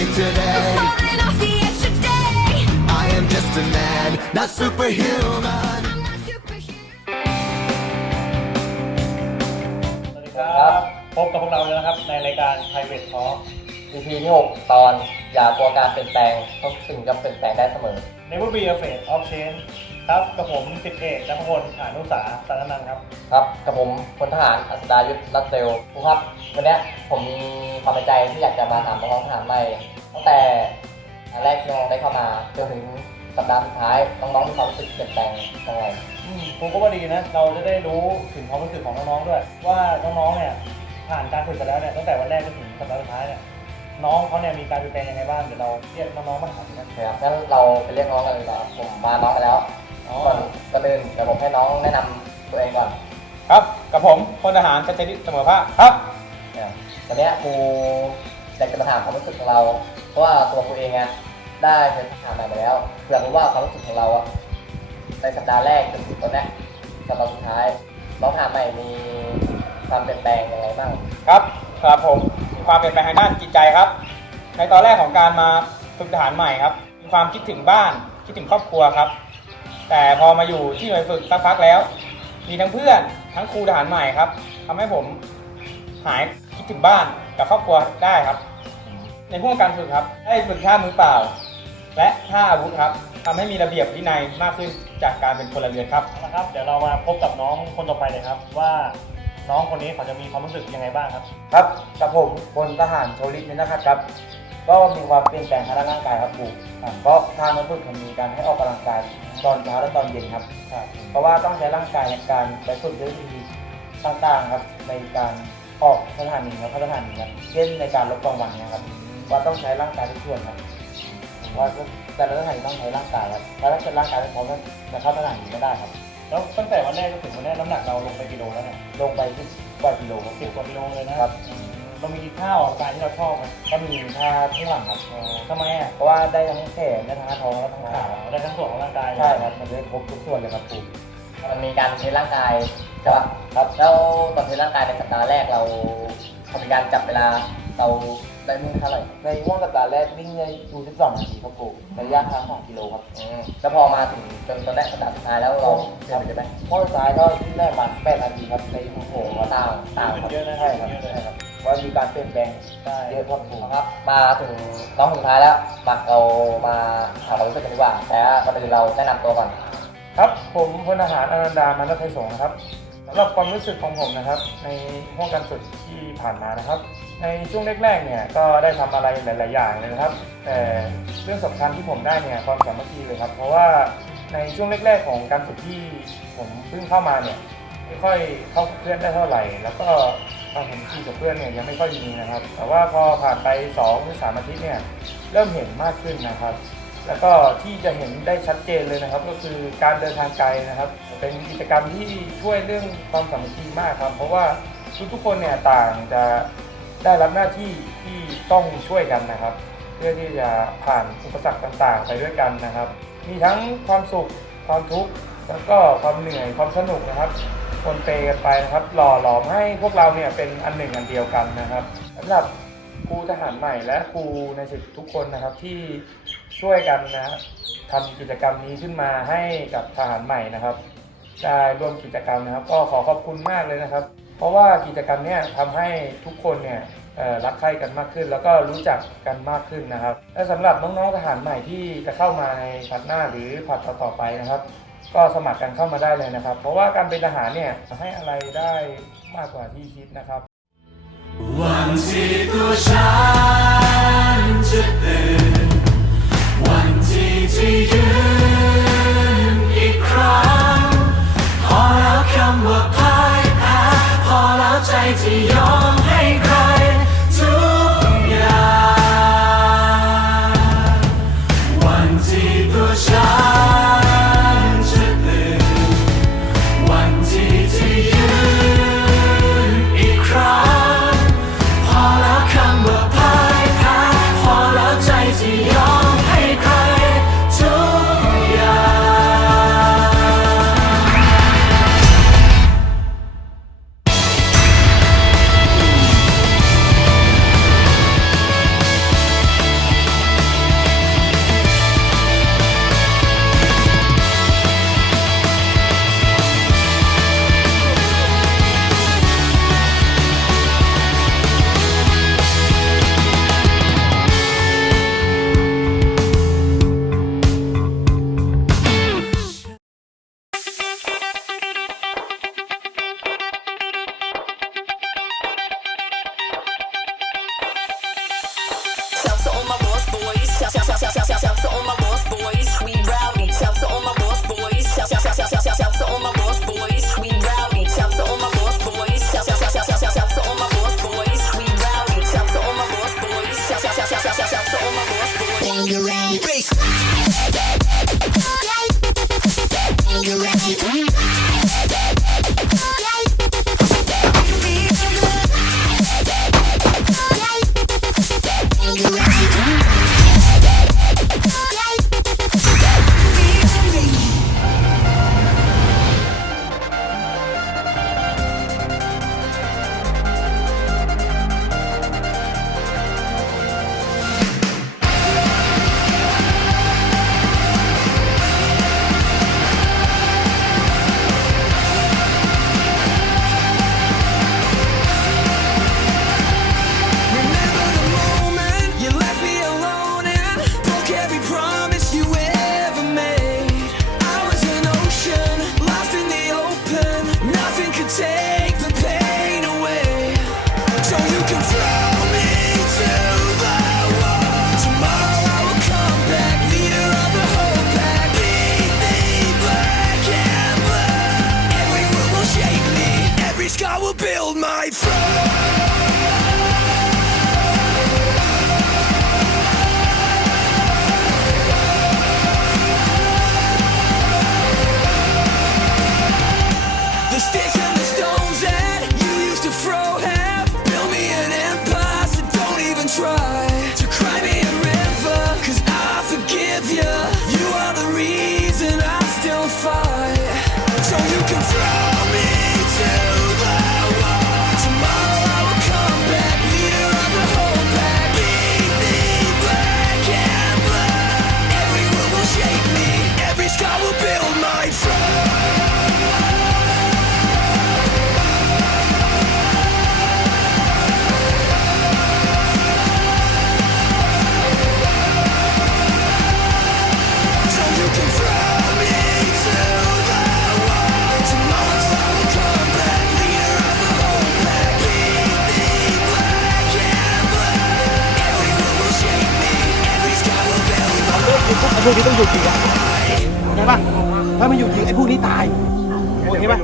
late today. Falling off the edge today. I am just a man, not superhuman. I'm not superhuman. สวัสดีครับพบกับพวกเราเลยนะครับ ในรายการ Private Talk EP ที่ 6 ตอนอย่ากลัวการเปลี่ยนแปลงเพราะสิ่งจะเปลี่ยนแปลงได้เสมอ Never be afraid of change ครับกับผมสิบเอกจักรพลอานุสาสารนันท์ครับ ครับกับผมพลทหารอัศดายุทธรัตเซลครูครับวันเนี้ยผมมีความในใจที่อยากจะมาถามน้องๆทหารใหม่ตั้งแต่อันแรกที่น้องได้เข้ามาจนถึงสัปดาห์สุดท้ายน้องๆมีความรู้สึกเปลี่ยนแปลงยังไงอืมผมก็ว่าดีนะ เราจะได้รู้ถึงความรู้สึกของน้องๆด้วย ว่าน้องๆเนี่ยผ่านการฝึกไปแล้วเนี่ยตั้งแต่วันแรกจนถึงสัปดาห์สุดท้ายเนี่ย น้องเขาเนี่ยมีการเปลี่ยนแปลงยังไงบ้างเดี๋ยวเราเรียกน้องๆมาถามกันครับงั้นเราไปเรียกน้องกันเลยดีกว่อนผมมาน้องมาแล้วอ๋อก่อนก่อนอื่นเดี๋ยวผมให้น้องแนะนำตัวเองก่อนครับกับผมพลทหารชัยชนิดเสมอภาคครับเนี่ยตอนเนี้ยครูอยากจะมาถามความรู้สึกของเรา เพราะว่าตัวครูเองอะได้เคยถามมาแล้วเพื่อรู้ว่าความรู้สึกของเราอะในสัปดาห์แรกจนถึงตอนเนี้ยสัปดาห์สุดท้ายน้องถามใหม่มีความเปลี่ยนแปลงยังไงบ้าง ครับสำหรับผมมี ความเปลี่ยนแปลงทางด้านจิตใจครับ ในตอนแรกของการมาฝึกทหารใหม่ครับ มีความคิดถึงบ้านคิดถึงครอบครัวครับ แต่พอมาอยู่ที่หน่วยฝึกสักพักแล้ว มีทั้งเพื่อนทั้งครูทหารใหม่ครับทำให้ผมหายคิดถึงบ้านกับครอบครัวได้ครับ ในห่วงการฝึกครับ ได้ฝึกท่ามือเปล่า และท่าอาวุธครับทำให้มีระเบียบวินัยมากขึ้นจากการเป็นพลเรือนครับเอาละครับ เดี๋ยวเรามาพบกับน้องคนต่อไปเลยครับว่า น้องคนนี้เขาจะมีความรู้สึกยังไงบ้างครับ ครับกับผมพลทหารโชลิตเนี่ยนะครับครับ ก็มีความเปลี่ยนแปลงทางด้านร่างกายครับครูอ่าก็ทางมาฝึกผมมีการให้ออกกำลังกายตอนเช้าและตอนเย็นครับ เพราะว่าต้องใช้ร่างกายในการไปฝึกด้วยวิธีต่างๆครับ ในการออกสถานีครับพัฒนานีครับเช่นในการลดกลางวันเนะครับว่าต้องใช้ร่างกายทุกส่วนครับว่าแต่ละสถานีต้องใช้ร่างกายครับถ้าถ้าเกิดร่างกายไม่พร้อมจะเข้าสถานีไม่ได้ครับ แล้วตั้งแต่วันแรกจนถึงวันนี้น้ำหนักเราลงไปกี่โลแล้วเนี่ยลงไปที่กว่ากิโลครับสิบกว่ากิโลเลยนะครับ อืมเรามีท่าออกกำลังกายที่เราชอบไหมก็มีท่าข้างหลังครับอ๋อทำไมอะเพราะว่าได้ทั้งแขนได้ทั้งท้องและทั้งขาครับได้ทั้งส่วนของร่างกายเลยใช่ครับมันได้ครบทุกส่วนเลยครับครูมันมีการเทสร่างกายใช่ปะครับแล้วตอนเทสร่างกายในสัปดาห์แรกเราทำการจับเวลา เราได้วิ่งเท่าไหร่ในห่วงสัปดาห์แรกวิ่งในดู12นาทีครับครูในระยะทาง2กิโลครับอืมแล้วพอมาถึงจนตอนแรกสัปดาห์สุดท้ายแล้วเราเปลี่ยนไปเลยไหมข้อสุดท้ายก็วิ่งได้ประมาณ8นาทีครับในโอ้โหโอ้ต่างต่างขึ้นครับเยอะนะใช่ครับขึ้นเยอะเลยใช่ครับว่ามีการเปลี่ยนแปลงใช่เยอะครับครูครับ มาถึงน้องคนสุดท้ายแล้วมาเรามาถามความรู้สึกกันดีกว่า แต่ว่าก่อนอื่นเราแนะนำตัวก่อนครับผมพลทหารอนันดามันรัตไทยสงฆ์นะครับสำหรับความรู้สึกของผมนะครับ ในห้วงการฝึกที่ผ่านมานะครับ ในช่วงแรกๆเนี่ยก็ได้ทำอะไรหลาย ๆ อย่างเลยนะครับ แต่เรื่องสำคัญที่ผมได้เนี่ยความสามัคคีเลยครับ เพราะว่าในช่วงแรก ๆ ของการฝึกที่ผมเพิ่งเข้ามาเนี่ยไม่ค่อยเข้ากับเพื่อนได้เท่าไหร่ แล้วก็ความสามัคคีกับเพื่อนเนี่ยยังไม่ค่อยมีนะครับ แต่ว่าพอผ่านไป2หรือ3อาทิตย์เนี่ยเริ่มเห็นมากขึ้นนะครับ แล้วก็ที่จะเห็นได้ชัดเจนเลยนะครับ ก็คือการเดินทางไกลนะครับ เป็นกิจกรรมที่ช่วยเรื่องความสามัคคีมากครับ เพราะว่าทุกๆคนเนี่ยต่างจะ ได้รับหน้าที่ที่ต้องช่วยกันนะครับ เพื่อที่จะผ่านอุปสรรคต่างๆ ไปด้วยกันนะครับ มีทั้งความสุขความทุกข์แล้วก็ความเหนื่อยความสนุกนะครับปนเปกันไปนะครับ หล่อหลอมให้พวกเราเนี่ยเป็นอันหนึ่งอันเดียวกันนะครับสำหรับครูทหารใหม่และครูในสิบทุกคนนะครับที่ช่วยกันนะทำกิจกรรมนี้ขึ้นมาให้กับทหารใหม่นะครับได้ร่วมกิจกรรมนะครับ ก็ขอขอบคุณมากเลยนะครับ เพราะว่ากิจกรรมนี้ทำให้ทุกคนเนี่ยรักใคร่กันมากขึ้น แล้วก็รู้จักกันมากขึ้นนะครับ และสำหรับน้องๆทหารใหม่ที่จะเข้ามาในผัดหน้าหรือผัดต่อๆไปนะครับ ก็สมัครกันเข้ามาได้เลยนะครับ เพราะว่าการเป็นทหารเนี่ยให้อะไรได้มากกว่าที่คิดนะครับวันที่ตัวฉันจะตื่นวันที่จ แล้ว Around. bass. ไอ้พวกนี้ต้องหยุดยิงอะใช่ปะถ้าไม่หยุดยิงไอ้พวกนี้ตายโอเคปะ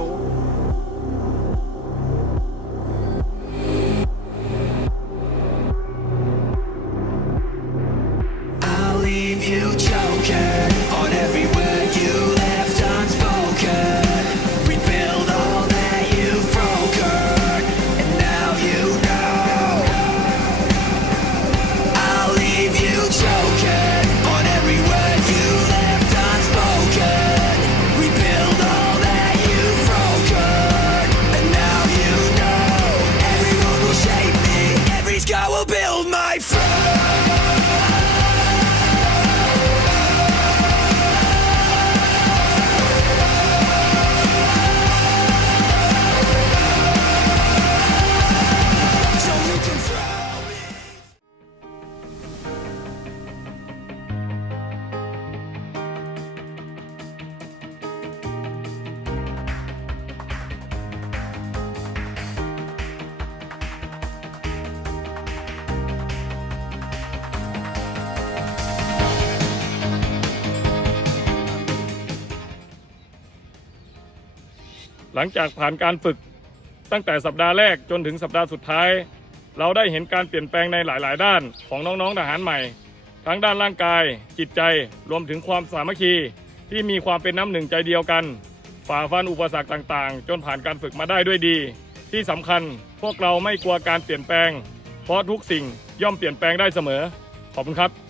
หลังจากผ่านการฝึกตั้งแต่สัปดาห์แรกจนถึงสัปดาห์สุดท้าย เราได้เห็นการเปลี่ยนแปลงในหลาย ๆ ด้านของน้องๆทหารใหม่ ทั้งด้านร่างกาย จิตใจรวมถึงความสามัคคีที่มีความเป็นน้ำหนึ่งใจเดียวกัน ฝ่าฟันอุปสรรคต่างๆ จนผ่านการฝึกมาได้ด้วยดี ที่สำคัญพวกเราไม่กลัวการเปลี่ยนแปลง เพราะทุกสิ่งย่อมเปลี่ยนแปลงได้เสมอขอบคุณครับ